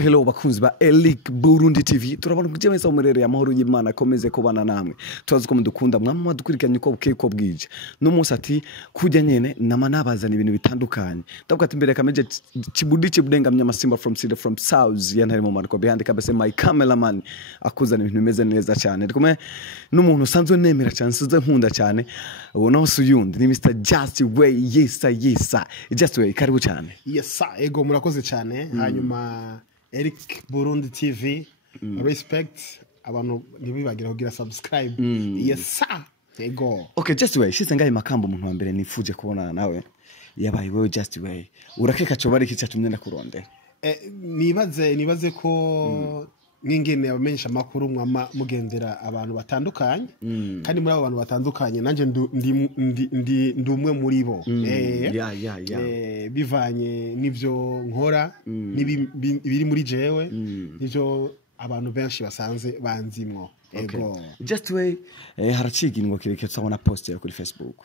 Hello bakunzi ba Elic Burundi TV turabona kujemeza umurere amahoro y'Imana akomeze kubana namwe tubaze ko mudukunda mwamwe dukurikiranye uko bukeko bwije no munsi ati kujya nyene nama nabazana ibintu bitandukanye ndavuga ati mbere kameje kibudengamye amasimba from city from south yantari mu mariko behind kabese my cameraman akuzana ibintu bimeze neza cyane ndikume n'umuntu usanzwe nemera cyane nsize nkunda cyane ubona hose uyundi ni Mr Justway yesa Justway karibu cyane yesa ego murakoze cyane hanyuma Elic Burundi TV respect abantu nibibagira kugira subscribe yesa ego okay Justway shize ngaye makambo umuntu wa mbere nifuje kubona nawe yabaye wewe Justway urakeka cyo bari kica tumye ndakuronde nibaze ko ngingene abamenyesha makuru mwama mugendera abantu batandukanye kandi muri abo bantu batandukanye nanje ndi umwe muri bo bivanye nivyo nkora biri muri jewe nivyo abantu benshi basanze banzimwo ego Justway haracigingo kireke tsabona post ya kuri Facebook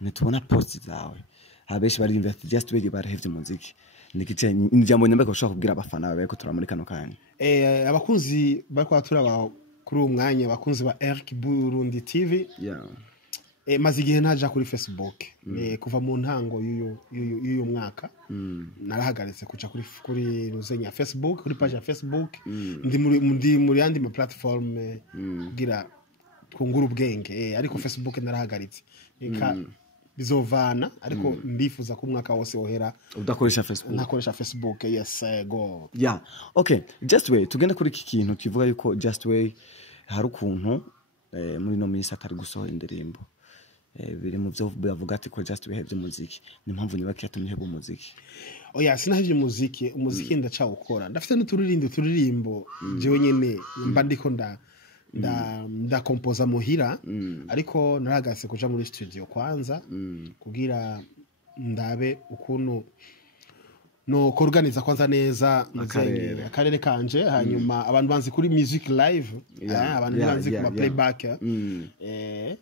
nitubona post zawe abeshi bari invest Justway barahevye muziki nikice njambo nyambeko ushaka kubwira abafana bawe ko turamuri kano kanya abakunzi bakwa turaba kuri umwanya abakunzi ba Elic Burundi TV mazigihe naja kuri Facebook kuva mu ntango y'uyu mwaka narahagaritse kuca kuri ruzenya Facebook kuri page ya Facebook ndi muri andi ma platform kugira twungura ubwenge ariko Facebook narahagaritse bizovana ariko ndifuza ko umwaka wose wohera udakoresha Facebook nakoresha Facebook yes go okay Justway tugenda kuri iki kintu kivuga yuko Justway hari ukuntu muri no minsi atari gusohora indirimbo biri mu byo bavuga ati ko Justway hevye muziki ni mpamvu nibakiye tumihebe umuziki oya sinahevye umuziki ndacawukora ndafite n'uturirimbo jewe nyene mba ndiko nda composa muhira ariko naragase kuja muri studio kwanza kugira ndabe ukuntu no organiza kwanza neza akarere kanje hanyuma abantu banzi kuri music live abantu banzi ku playback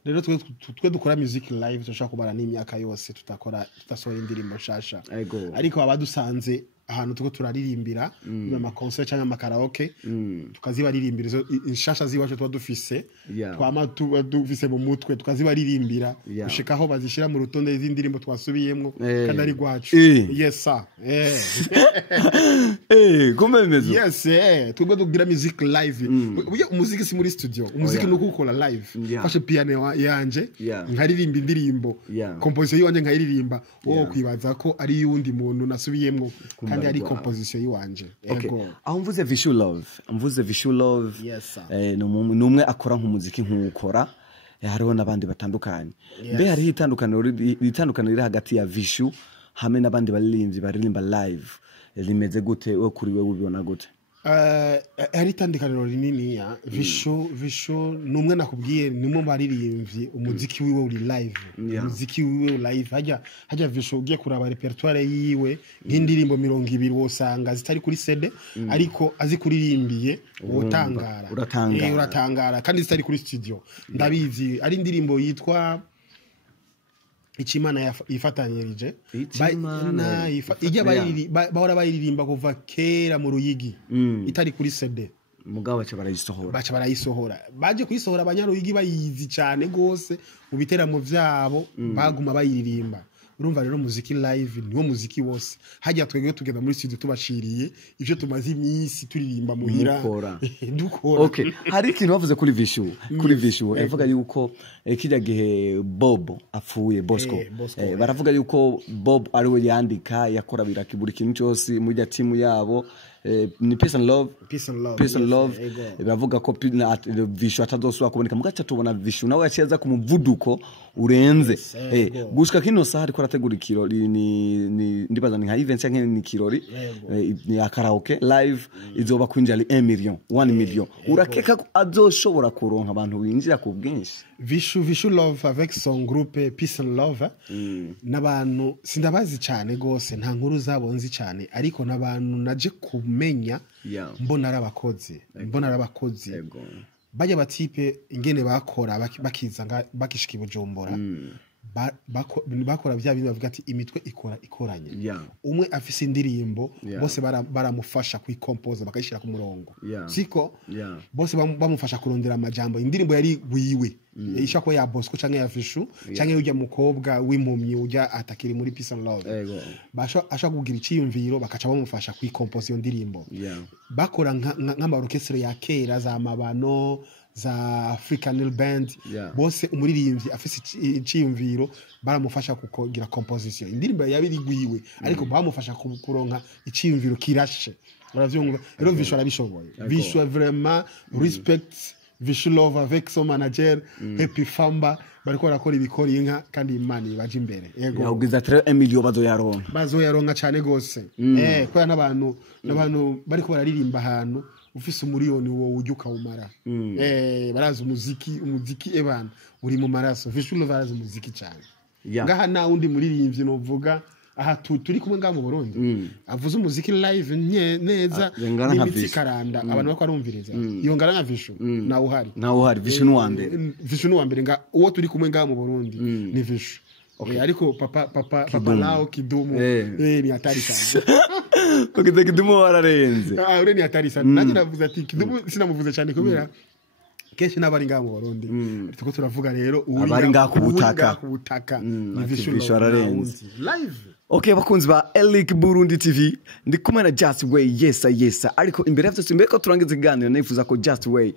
rero twe dukora music live tushaka kubara n'imyaka yose tutasohora indirimbo shasha ariko abadusanze ahantu tuko turaririmbira mu ma concert cyangwa ama karaoke tukazibaririmbira izo inshasha ziwacu tuba dufise twama dufise mu mutwe tukazibaririmbira ushikaho bazishira mu rutonde z'indirimbo twasubiyemwo kandi ari gwacu yes sir kumemeza yes tugo dugira music live uye umuziki si muri studio umuziki nuko ukora live fashe piano yanje nkaririmba indirimbo composition yanje nkaririmba kwibaza ko ari yundi muntu nasubiyemwo kandi ari composition yiwanje ego aho mvuze vishu love numwe akora nk'umuziki nk'ukora hariho nabandi batandukanye mbe hari itandukaniro hagati ya vishu hamwe nabandi baririmba live limeze gute we kuri we ubibona gute hari itandukaniro rinini ya vishu numwe nakubwiye nimwe baririmbye umuziki wiwe uri live umuziki wiwe live hajya vishu ugiye kuraba repertoire yiwe nk'indirimbo 200 wosanga zitari kuri CD ariko azikuririmbiye uratangara kandi zitari kuri studio ndabizi ari indirimbo yitwa Ichimana ifatanyirije ijya bahora bayiririmba kuva kera mu ruyigi itari kuri CD mugabo baca barayisohora baje kuyisohora abanyaruyigi bayizi cyane gose mu biteramo vyabo baguma bayiririmba urumva rero muziki live niwo muziki wose hajya twegeye tugenda muri studio tubashiriye ivyo tumaze iminsi turirimba muhira dukora okay hari ikintu bavuze kuri vishu avuga yuko kijya gihe Bob apfuye Bosco baravuga yuko Bob ariwe yandika yakora birakibura ikintu cyose muri ya team yabo ni peace and love bavuga ko vishu atazoswa kuboneka mugacha tubona vishu nawe yaceza ku muvuduko urenze gushika kino saha ariko arategura ikirori ni ndibaza ni nka event cyangwa ni kirori ni karaoke live izoba kwinjira 1 million urakeka ko azoshobora kuronka abantu binjira ku bwinshi vishu love avec son groupe peace and love nabantu sindabazi cyane gose nta nkuru zabonzi cyane ariko nabantu naje kumenya mbona arabakozi bajya batipe ingene bakora bakizanga bakishika Bujumbura bakora bya bintu bavuga ati imitwe ikoranye Yeah. umwe afise indirimbo Yeah. bose baramufasha kuyicomposa bakayishira ku murongo Yeah. siko Yeah. bose bamufasha kurondera amajambo indirimbo yari wiwe ishako ya Bosco canke ya Vishu canke ujya mukobwa w'impumyi ujya atakiri muri Peace and Love asha kugira iciyumviro bakaca bamufasha kuyicomposa iyo ndirimbo Yeah. bakora nk'amarokestre ya kera za mabano za African Band Yeah. bose umuririmbyi afise iciyumviro baramufasha kugira composition indirimbo yabiri gwiwe ariko bamufasha kuronka iciyumviro kirashe uravyumva rero Vishu arabishoboye Vishu vraiment respect Vishu love avec son manager Happy Famba bariko barakora ibikora inka kandi imana ibaje imbere yego yagize ati Emilio bazoyaronka cyane gose kwa n'abantu bariko bararirimba ahantu ufise umuriyoni wo ujuka umara barazi umuziki ebana uri mu maraso Vishu love barazi umuziki cyane ngaha na undi muririmbyi no vuga aha turi kumwe ngaho mu Burundi avuze umuziki live neza n'imitsi karanda abantu bako arumviriza iyo ngara nka Vishu nawe uhari Vishu n'uwambere nga uwo turi kumwe ngaho mu Burundi ni Vishu ariko papa lao kidumu ni hatari sana kuko kidumu wararenze ure ni hatari sana nanjye navuze ati kidumu sinamuvuze cyane kubera kenshi n'abari ngaho mu Burundi tuko turavuga rero abari ngaho ku butaka ni Vishu wararenze live. Okay, bakunzi ba Elic Burundi TV ndi kumwe na Justway yes ariko imbere y'avyo imbere ko turangiza iganiro nifuza ko Justway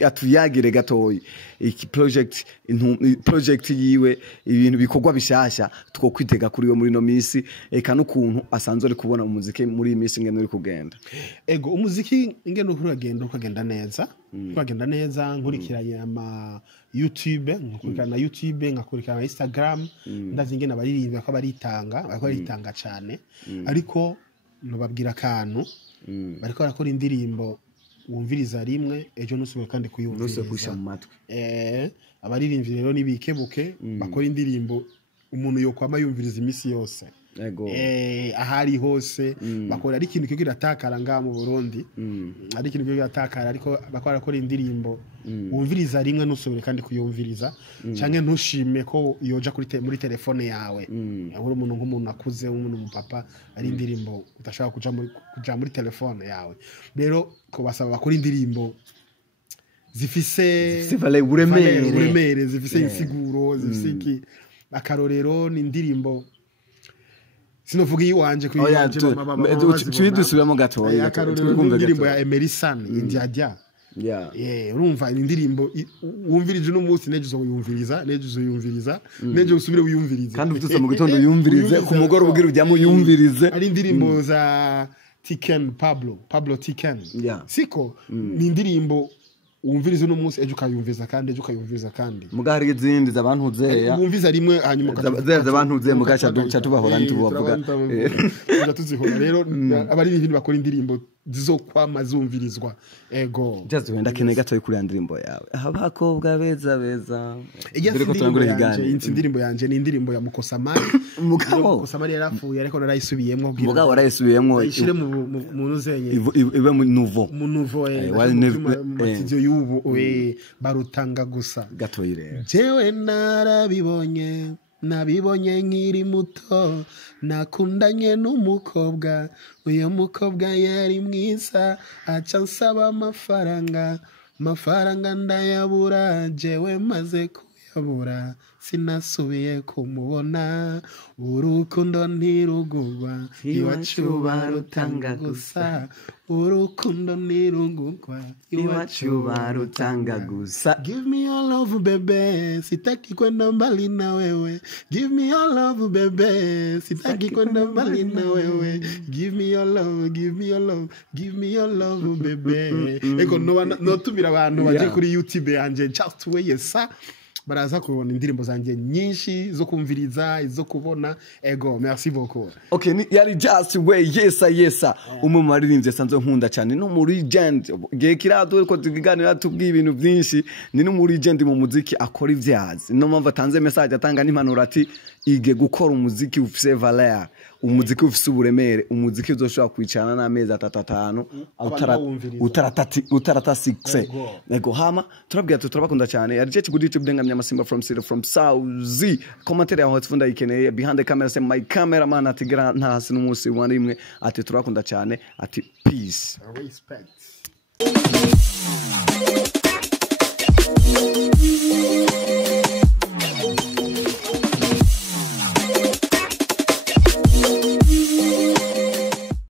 atuyagire gatoyi iki project yiwe ibintu bikorwa bishasha two kwitega kuri yo muri no misi eka n'ukuntu asanzwe ari kubona umuziki muri misi ngene uri kugenda ego umuziki ngene ukagenda neza kwagenda neza nkurikiranye ama YouTube nkurikirana YouTube ngakurikirana Instagram ndazi ngene abaririmba ko baritanga cyane ariko nubabwira kantu bariko barakora indirimbo wumviriza rimwe ejo nusubire kandi kuyumviriza mu matwi abaririmvye rero nibikebuke bakora indirimbo umuntu yokwama yumviriza imisi yose ahari hose bakora ari ikintu kigira atakara ngaha mu Burundi ari ikintu kigira atakara ariko bakora indirimbo wumviriza rimwe nusubire kandi kuyumviriza canke ntushime ko yoja muri telefone yawe uri umuntu nk'umuntu akuze umuntu umupapa ari indirimbo utashaka kuja muri telefone yawe rero ko basaba bakora indirimbo zifise buremere zifise insiguro zifise iki akarorero ni indirimbo sinovuga iwanje kuyanje dusubiramo gatoya akarorero indirimbo ya Emerson Indiadia urumva indirimbo wumvirije no munsi nejo uyumviriza nejo usubire uyumviriza kandi ututse mu gitondo uyumvirize ku mugoro ubwira ujyamo uyumvirize ari indirimbo za Tiken Pablo Tiken siko ni indirimbo umvirize no munsi ejo ukayumviza kandi mugahari izindi zabantu zeya umviza rimwe hanyuma zabantu zeya mugacha tubahora ntubavuga tuzihora rero abari ibintu bakora indirimbo zizokwama zumvirizwa ego just wenda kene gato kuri indirimbo yawe abakobwa beza bireko turangura higane indirimbo yanje ni indirimbo ya Mukosamari yarapfuye ariko narayisubiyemwo mugabo warayisubiyemwo ishire mu nuzenye ibe mu nouveau matizo y'ubu barutanga gusa gatoyire jewe nabibonye nkiri muto nakundanye n'umukobwa uyo mukobwa yari mwiza aca nsaba amafaranga ndayabura jewe maze kuyabura sinasubiye kumubona urukundo ntirugurwa iwacu barutanga gusa urukundo ntirugurwa iwacu barutanga gusa give me your love baby sitaki kwenda mbali na wewe give me your love baby sitaki kwenda mbali na wewe give me your love baby ego no tumira abantu baje kuri YouTube yanje Justway yesa baraza kubona indirimbo zanjye nyinshi zo kumviriza izo kubona ego merci beaucoup okay yari Justway yesa umwe mu maririmbyi sanze nkunda cyane no muri legend gihe kirado ko tugiganira tubwiye ibintu byinshi ni no muri legend mu muziki akora ivyazi no mpamvu atanze message atanga n'impanuro ati ige gukora umuziki ufise valeur umuziki ufise uburemere umuziki uzoshobora kwicarana n'amezi 3-5 utaratasix ego hama turabwira turabakunda cyane yarije kigudi YouTube ngamya masimba from city from South commentaire aho tfunda ikeneye behind the camera say my cameraman atigira ntasi n'umunsi wa rimwe ati turabakunda cyane ati peace respect